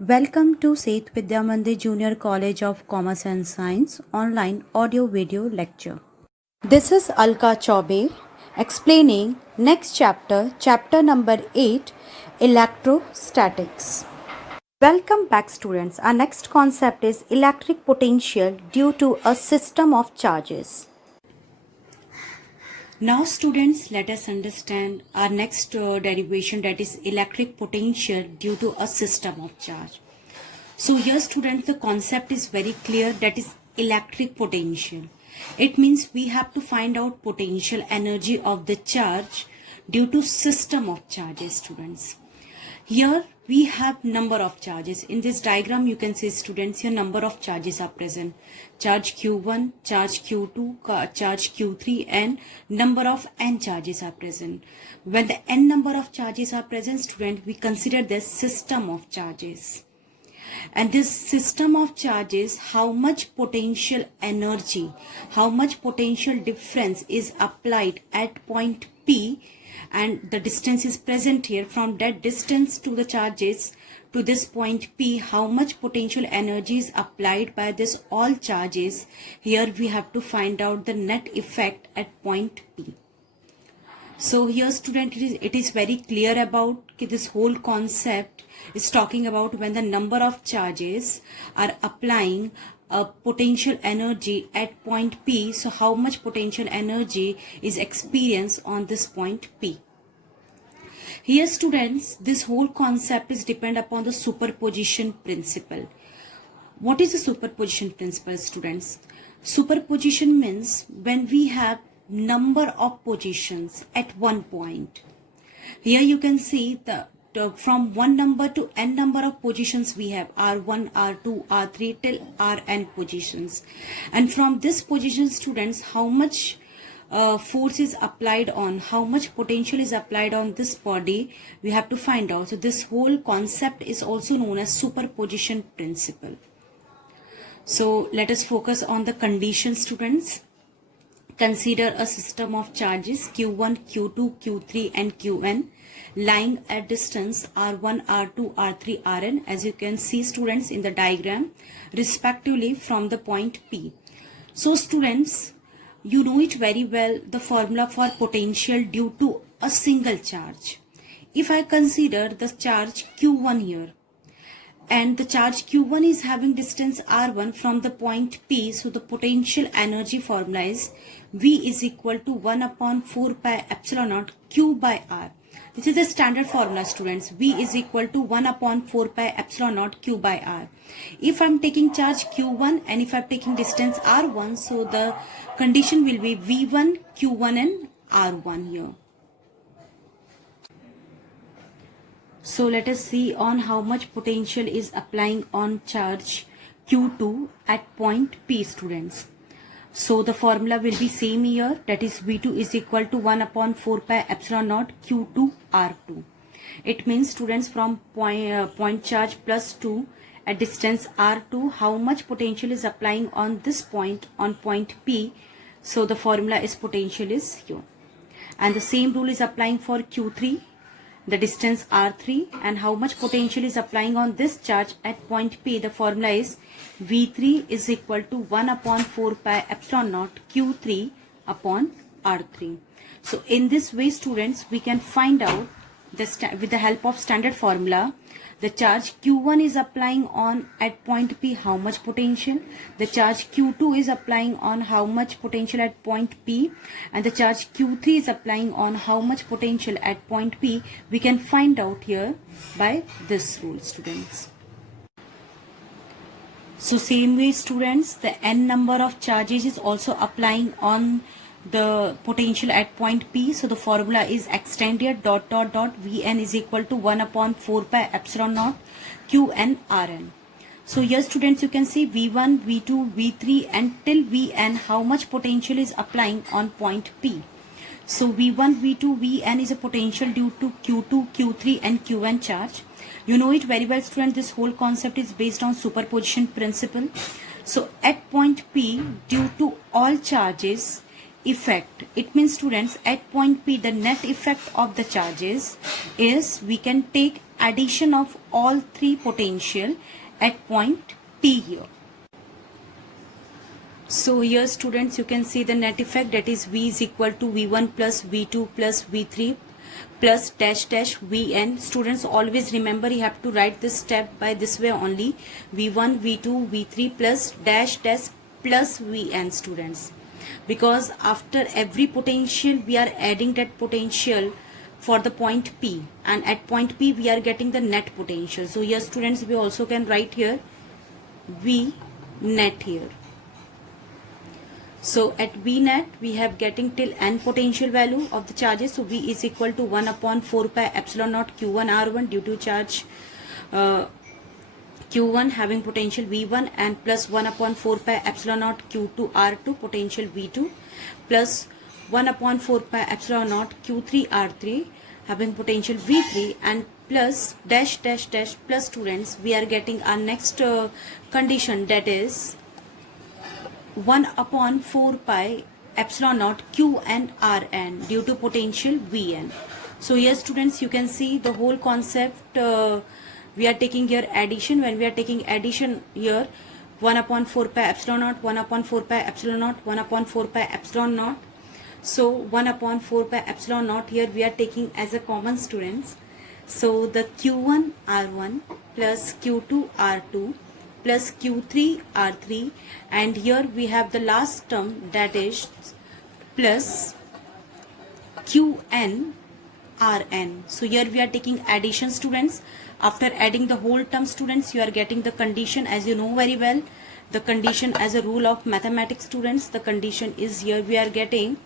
Welcome to Seth Vidya Mandir Junior College of Commerce and Science online audio video lecture. This is Alka Chaube explaining next chapter, chapter number 8, Electrostatics. Welcome back students. Our next concept is electric potential due to a system of charges. Now students, let us understand our next derivation, that is electric potential due to a system of charge. So here students, the concept is very clear, that is electric potential. It means we have to find out potential energy of the charge due to system of charges students. Here we have number of charges. In this diagram you can see students, here number of charges are present. Charge Q1, charge Q2, charge Q3 and number of n charges are present. When the n number of charges are present student, we consider this system of charges. And this system of charges, how much potential energy, how much potential difference is applied at point P, and the distance is present here. From that distance to the charges to this point P, how much potential energy is applied by this all charges. Here we have to find out the net effect at point P. So here student, it is very clear about this whole concept is talking about when the number of charges are applying a potential energy at point P. So how much potential energy is experienced on this point P. Here students, this whole concept is depend upon the superposition principle. What is the superposition principle students? Superposition means when we have number of positions at one point. Here you can see the from one number to n number of positions we have, R1, R2, R3 till Rn positions. And from this position students, how much force is applied on, how much potential is applied on this body, we have to find out. So this whole concept is also known as superposition principle. So let us focus on the conditions students. Consider a system of charges Q1, Q2, Q3 and Qn lying at distance R1, R2, R3, Rn, as you can see students in the diagram, respectively from the point P. So students, you know it very well, the formula for potential due to a single charge. If I consider the charge Q1 here, and the charge Q1 is having distance R1 from the point P, so the potential energy formula is V is equal to 1 upon 4 pi epsilon naught Q by R. This is the standard formula students. V is equal to 1 upon 4 pi epsilon naught Q by R. If I am taking charge Q1 and if I am taking distance R1, so the condition will be V1, Q1 and R1 here. So let us see on how much potential is applying on charge Q2 at point P students. So the formula will be same here, that is V2 is equal to 1 upon 4 pi epsilon naught Q2 R2. It means students from point charge plus 2 at distance R2, how much potential is applying on this point on point P. So the formula is potential is here. And the same rule is applying for Q3, the distance R3, and how much potential is applying on this charge at point P. The formula is V3 is equal to 1 upon 4 pi epsilon naught Q3 upon R3. So in this way students, we can find out with the help of standard formula, the charge Q1 is applying on at point P how much potential, the charge Q2 is applying on how much potential at point P, and the charge Q3 is applying on how much potential at point P. We can find out here by this rule students. So same way students, the n number of charges is also applying on the potential at point P. So the formula is extended dot dot dot Vn is equal to 1 upon 4 pi epsilon naught Qn Rn. So here students, you can see V1, V2, V3 and till Vn how much potential is applying on point P. So V1, V2, Vn is a potential due to Q2, Q3 and Qn charge. You know it very well students, this whole concept is based on superposition principle. So at point P, due to all charges, effect, it means students at point P the net effect of the charges is, we can take addition of all three potential at point P here. So here students, you can see the net effect, that is V is equal to V1 plus V2 plus V3 plus dash dash Vn. Students, always remember you have to write this step by this way only, V1, V2, V3 plus dash dash plus Vn students, because after every potential we are adding that potential for the point P, and at point P we are getting the net potential. So here students, we also can write here V net here. So at V net we have getting till n potential value of the charges. So V is equal to 1 upon 4 pi epsilon naught Q1 R1 due to charge Q1 having potential V1, and plus 1 upon 4 pi epsilon naught Q2 R2 potential V2, plus 1 upon 4 pi epsilon naught Q3 R3 having potential V3, and plus dash dash dash plus students, we are getting our next condition, that is 1 upon 4 pi epsilon naught Q and Rn due to potential Vn. So here students, you can see the whole concept. We are taking here addition. When we are taking addition here, 1 upon 4 pi epsilon naught, 1 upon 4 pi epsilon naught, 1 upon 4 pi epsilon naught. So 1 upon 4 pi epsilon naught here we are taking as a common students. So the Q1 R1 plus Q2 R2 plus Q3 R3, and here we have the last term, that is plus Qn Rn. So here we are taking addition students. After adding the whole term students, you are getting the condition, as you know very well, the condition as a rule of mathematics students. The condition is here we are getting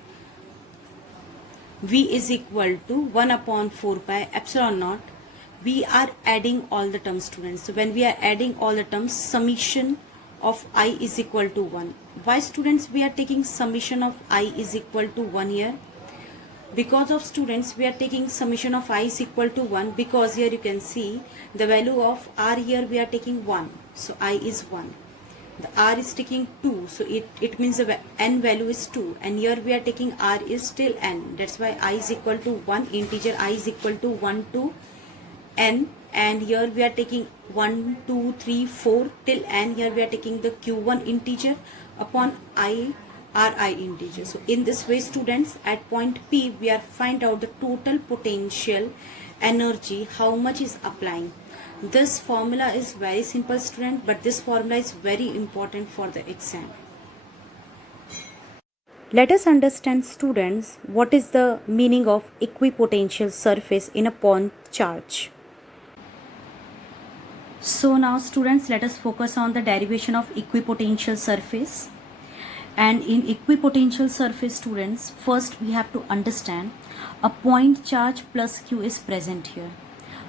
V is equal to 1 upon 4 pi epsilon naught. We are adding all the terms students. So when we are adding all the terms, summation of I is equal to 1. Why students we are taking summation of I is equal to 1 here? Because of students we are taking summation of I is equal to 1, because here you can see the value of R here we are taking 1. So I is 1. The R is taking 2. So it means the n value is 2. And here we are taking R is still n. That's why I is equal to 1. Integer I is equal to 1 to n, and here we are taking 1 2 3 4 till n. Here we are taking the Q1 integer upon I Ri integer. So in this way students, at point P we are find out the total potential energy, how much is applying. This formula is very simple student, but this formula is very important for the exam. Let us understand students what is the meaning of equipotential surface in a point charge. So now students, let us focus on the derivation of equipotential surface. And in equipotential surface students, first we have to understand a point charge plus Q is present here.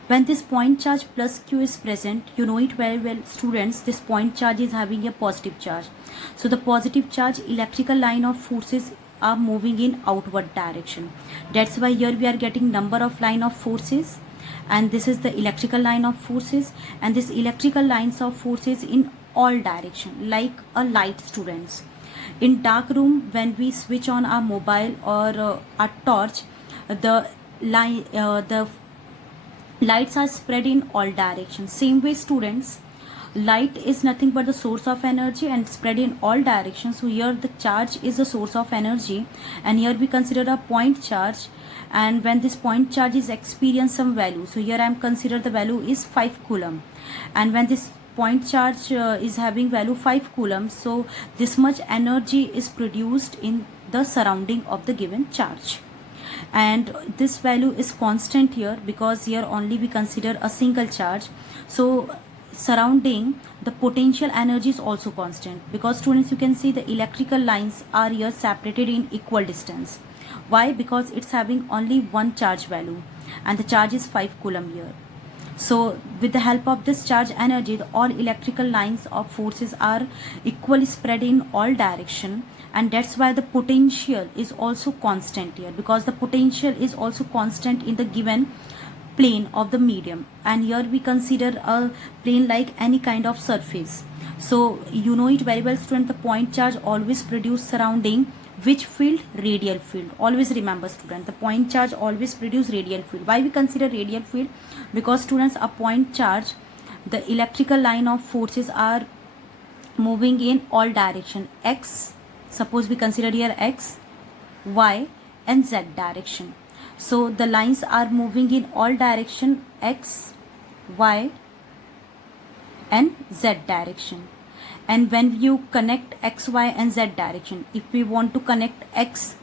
When this point charge plus Q is present, you know it very well students, this point charge is having a positive charge. So the positive charge electrical line of forces are moving in outward direction. That's why here we are getting number of line of forces, and this is the electrical line of forces, and this electrical lines of forces in all direction, like a light students. In dark room, when we switch on our mobile or a torch, the lights are spread in all directions. Same way students, light is nothing but the source of energy and spread in all directions. So here the charge is the source of energy, and here we consider a point charge, and when this point charge is experience some value, so here I am consider the value is 5 coulomb, and when this point charge is having value 5 coulomb, so this much energy is produced in the surrounding of the given charge, and this value is constant here because here only we consider a single charge. So surrounding the potential energy is also constant, because students you can see the electrical lines are here separated in equal distance. Why? Because it's having only one charge value and the charge is 5 coulomb here. So with the help of this charge energy, all electrical lines of forces are equally spread in all direction, and that's why the potential is also constant here, because the potential is also constant in the given plane of the medium. And here we consider a plane like any kind of surface. So you know it very well student, the point charge always produce surrounding Which field? Radial field. Always remember student, the point charge always produce radial field. Why we consider radial field? Because students, a point charge, the electrical line of forces are moving in all direction. X, suppose we consider here X, Y and Z direction. So the lines are moving in all direction, X, Y and Z direction. And when you connect X, Y and Z direction, if we want to connect X,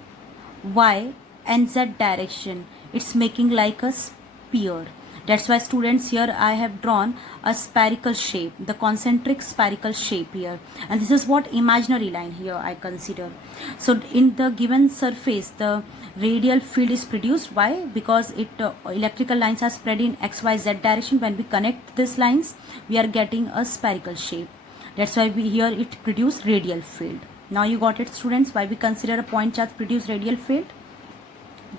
Y and Z direction, it's making like a sphere. That's why students, here I have drawn a spherical shape, the concentric spherical shape here, and this is what imaginary line here I consider. So in the given surface, the radial field is produced. Why? Because it electrical lines are spread in XYZ direction. When we connect these lines, we are getting a spherical shape. That's why we here it produce radial field. Now you got it students, why we consider a point charge produce radial field.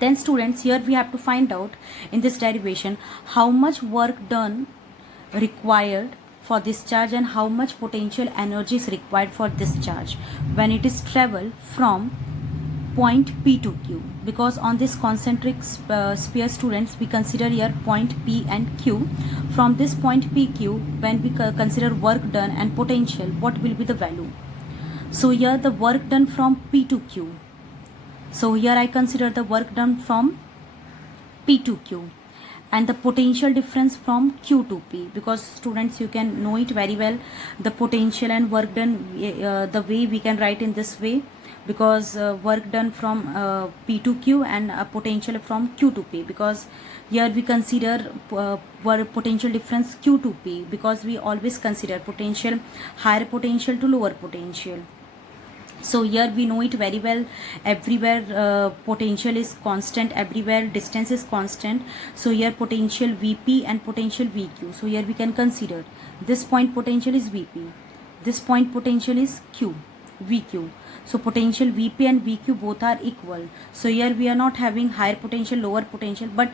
Then students, here we have to find out in this derivation how much work done required for this charge and how much potential energy is required for this charge when it is travel from point P to Q. Because on this concentric sphere students, we consider here point P and Q. From this point PQ, when we consider work done and potential, what will be the value? So here the work done from P to Q. So here I consider the work done from P to Q and the potential difference from Q to P, because students, you can know it very well, the potential and work done, the way we can write in this way, because work done from P to Q and potential from Q to P, because here we consider potential difference Q to P, because we always consider potential, higher potential to lower potential. So here we know it very well, everywhere potential is constant, everywhere distance is constant. So here potential Vp and potential Vq. So here we can consider this point potential is Vp, this point potential is Q, Vq. So potential Vp and Vq both are equal. So here we are not having higher potential, lower potential, but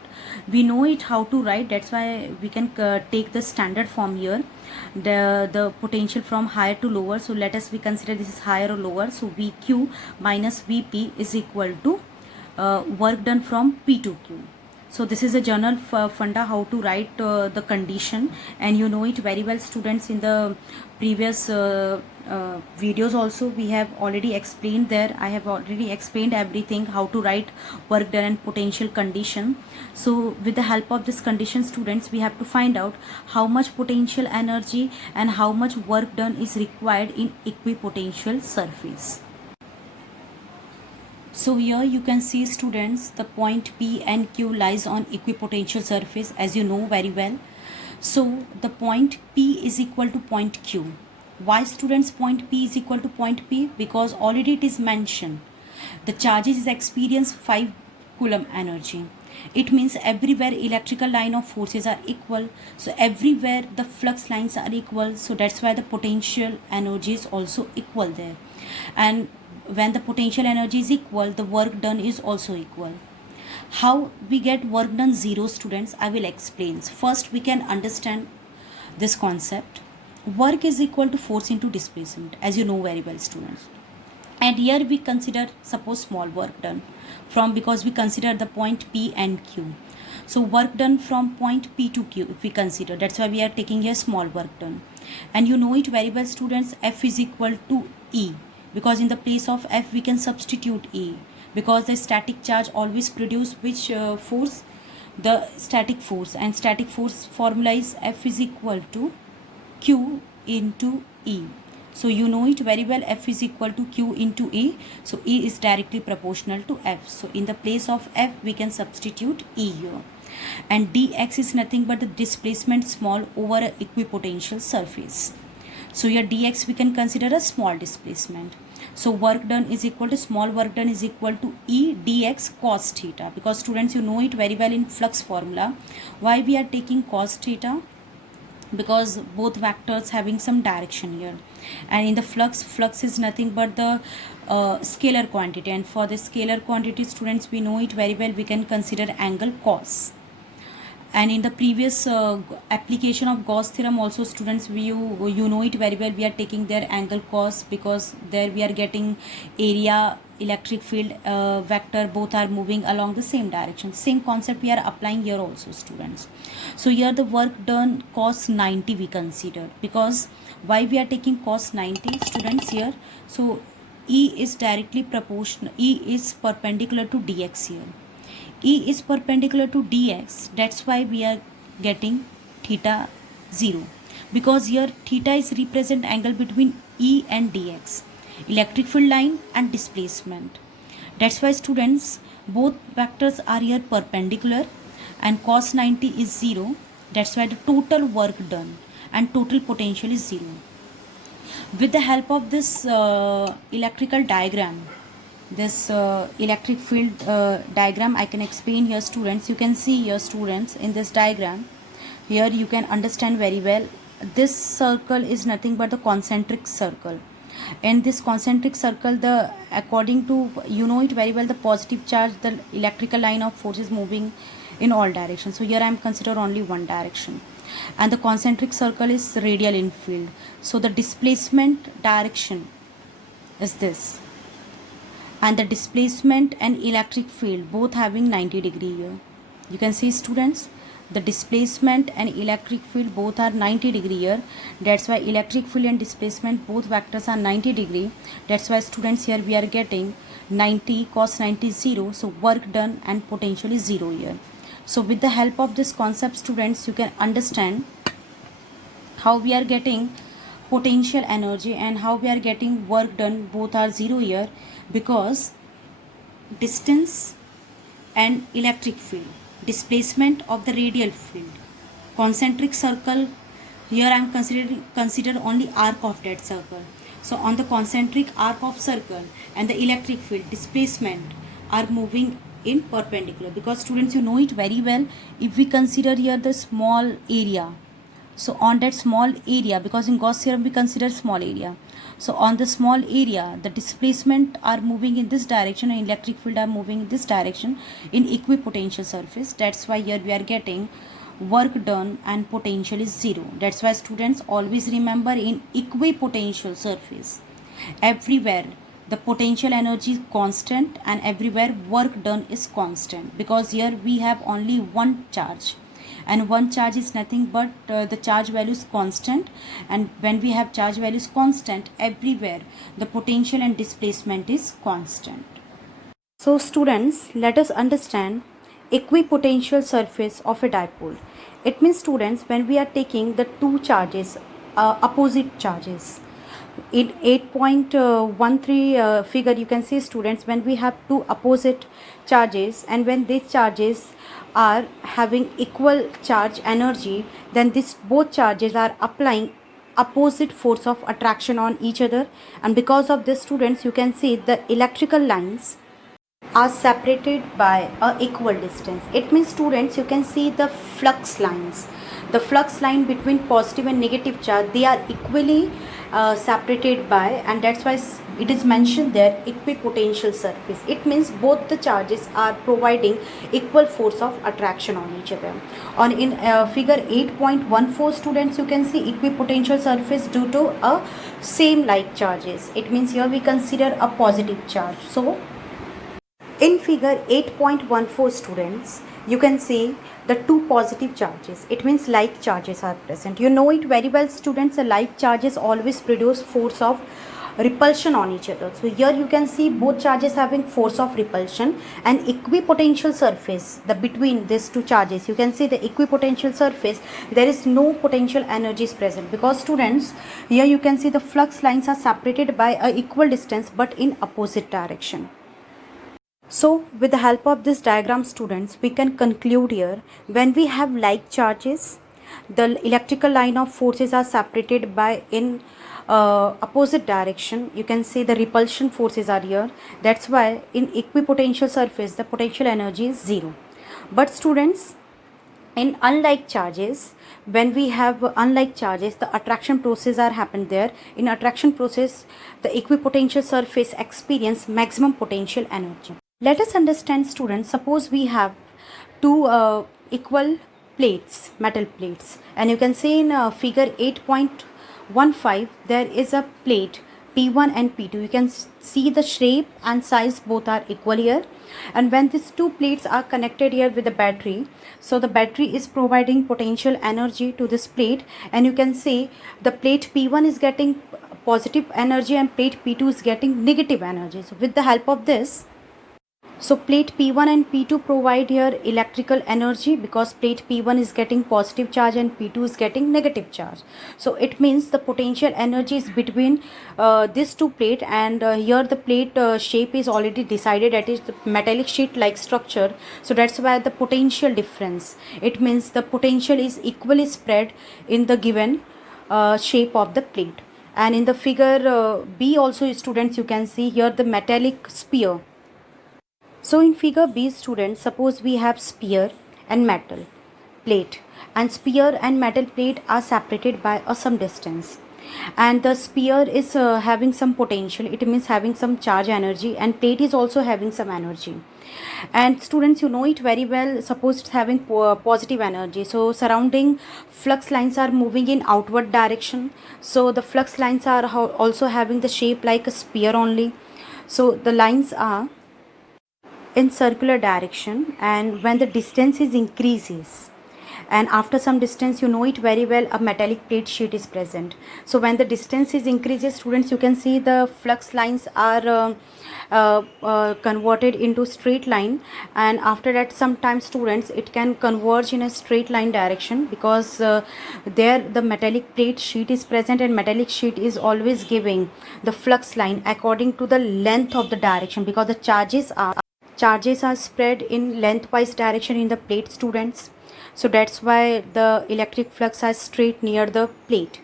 we know it how to write. That's why we can take the standard form here, the potential from higher to lower. So let us we consider this is higher or lower. So Vq minus Vp is equal to work done from P to Q. So this is a general funda how to write the condition, and you know it very well students. In the previous videos also we have already explained there. I have already explained everything how to write work done and potential condition. So with the help of this condition students, we have to find out how much potential energy and how much work done is required in equipotential surface. So here you can see students, the point P and Q lies on equipotential surface, as you know very well. So the point P is equal to point Q. Why students point P is equal to point P? Because already it is mentioned, the charges is experience 5 coulomb energy. It means everywhere electrical line of forces are equal. So everywhere the flux lines are equal. So that's why the potential energy is also equal there. And when the potential energy is equal, the work done is also equal. How we get work done zero students? I will explain. First we can understand this concept. Work is equal to force into displacement, as you know very well students. And here we consider suppose small work done from, because we consider the point P and Q. So work done from point P to Q if we consider, that's why we are taking here small work done. And you know it very well students, F is equal to E, because in the place of F we can substitute E, because the static charge always produce which force? The static force, and static force formula is F is equal to Q into E. So you know it very well, F is equal to Q into E. So E is directly proportional to F. So in the place of F we can substitute E here. And dx is nothing but the displacement small over an equipotential surface. So here dx we can consider a small displacement. So work done is equal to small work done is equal to E dx cos theta, because students you know it very well in flux formula. Why we are taking cos theta? Because both vectors having some direction here, and in the flux is nothing but the scalar quantity, and for the scalar quantity students we know it very well, we can consider angle cos. And in the previous application of Gauss theorem also students, you know it very well, we are taking their angle cos, because there we are getting area electric field vector, both are moving along the same direction. Same concept we are applying here also, students. So here the work done cos 90 we consider, because why we are taking cos 90, students, here? So E is directly proportional, E is perpendicular to dx here. E is perpendicular to dx, that's why we are getting theta 0, because here theta is represent angle between E and dx, electric field line and displacement. That's why, students, both vectors are here perpendicular, and cos 90 is 0. That's why the total work done and total potential is 0. With the help of this electrical diagram, this electric field diagram, I can explain here, students. You can see here, students, in this diagram, here you can understand very well. This circle is nothing but the concentric circle. In this concentric circle, the according to, you know it very well, the positive charge, the electrical line of force is moving in all directions. So here I am consider only one direction, and the concentric circle is radial in field. So the displacement direction is this, and the displacement and electric field both having 90 degree here. You can see, students, the displacement and electric field both are 90 degree here. That's why electric field and displacement both vectors are 90 degree. That's why, students, here we are getting 90 cos 90 is 0. So work done and potential is 0 here. So with the help of this concept, students, you can understand how we are getting potential energy and how we are getting work done, both are 0 here, because distance and electric field, displacement of the radial field, concentric circle, here I am consider only arc of that circle. So on the concentric arc of circle and the electric field displacement are moving in perpendicular, because, students, you know it very well, if we consider here the small area, so on that small area, because in Gauss theorem we consider small area, so on the small area the displacement are moving in this direction and electric field are moving in this direction in equipotential surface. That's why here we are getting work done and potential is 0. That's why, students, always remember, in equipotential surface, everywhere the potential energy is constant and everywhere work done is constant, because here we have only one charge, and one charge is nothing but the charge value is constant, and when we have charge values constant, everywhere the potential and displacement is constant. So, students, let us understand equipotential surface of a dipole. It means, students, when we are taking the two charges, opposite charges, in 8.13 figure, you can see, students, when we have two opposite charges and when these charges are having equal charge energy, then this both charges are applying opposite force of attraction on each other, and because of this, students, you can see the electrical lines are separated by a equal distance. It means, students, you can see the flux lines, the flux line between positive and negative charge, they are equally separated by, and that's why it is mentioned there, equipotential surface. It means both the charges are providing equal force of attraction on each other. On in figure 8.14, students, you can see equipotential surface due to a same like charges. It means here we consider a positive charge. So in figure 8.14, students, you can see the two positive charges. It means like charges are present. You know it very well, students, the like charges always produce force of repulsion on each other. So here you can see both charges having force of repulsion, and equipotential surface, the between these two charges, you can see the equipotential surface, there is no potential energy is present, because, students, here you can see the flux lines are separated by a equal distance but in opposite direction. So with the help of this diagram, students, we can conclude here, when we have like charges, the electrical line of forces are separated by in opposite direction. You can see the repulsion forces are here. That's why in equipotential surface the potential energy is 0. But, students, in unlike charges, when we have unlike charges, the attraction process are happened there. In attraction process, the equipotential surface experience maximum potential energy. Let us understand, students, suppose we have two equal plates, metal plates, and you can see in figure 8.15 there is a plate P1 and P2. You can see the shape and size both are equal here. And when these two plates are connected here with the battery, so the battery is providing potential energy to this plate, and you can see the plate P1 is getting positive energy and plate P2 is getting negative energy. So with the help of this, so plate P1 and P2 provide here electrical energy because plate P1 is getting positive charge and P2 is getting negative charge. So it means the potential energy is between these two plate, and here the plate shape is already decided, that is the metallic sheet like structure. So that's why the potential difference. It means the potential is equally spread in the given shape of the plate. And in the figure B also, students, you can see here the metallic sphere. So in figure B, students, suppose we have sphere and metal plate, and sphere and metal plate are separated by some distance, and the sphere is having some potential, it means having some charge energy, and plate is also having some energy. And students, you know it very well, suppose it's having positive energy, so surrounding flux lines are moving in outward direction, so the flux lines are also having the shape like a sphere only. So the lines are in circular direction, and when the distance is increases, and after some distance, you know it very well, a metallic plate sheet is present. So when the distance is increases, students, you can see the flux lines are converted into straight line, and after that sometimes, students, it can converge in a straight line direction, because there the metallic plate sheet is present, and metallic sheet is always giving the flux line according to the length of the direction, because the charges are spread in lengthwise direction in the plate, students. So that's why the electric flux are straight near the plate,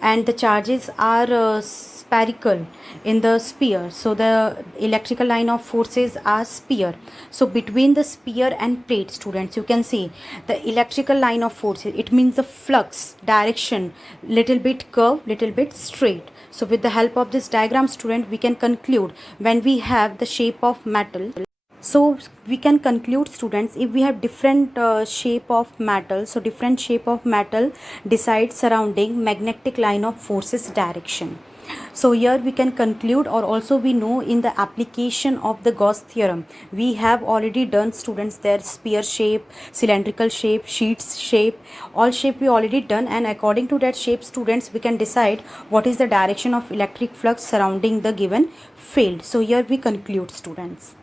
and the charges are spherical in the sphere, so the electrical line of forces are sphere. So between the sphere and plate, students, you can see the electrical line of forces, it means the flux direction little bit curved, little bit straight. So with the help of this diagram, student, we can conclude when we have the shape of metal. So we can conclude, students, if we have different shape of metal, so different shape of metal decides surrounding magnetic line of forces direction. So here we can conclude, or also we know in the application of the Gauss theorem, we have already done, students, their sphere shape, cylindrical shape, sheets shape, all shape we already done, and according to that shape, students, we can decide what is the direction of electric flux surrounding the given field. So here we conclude, students.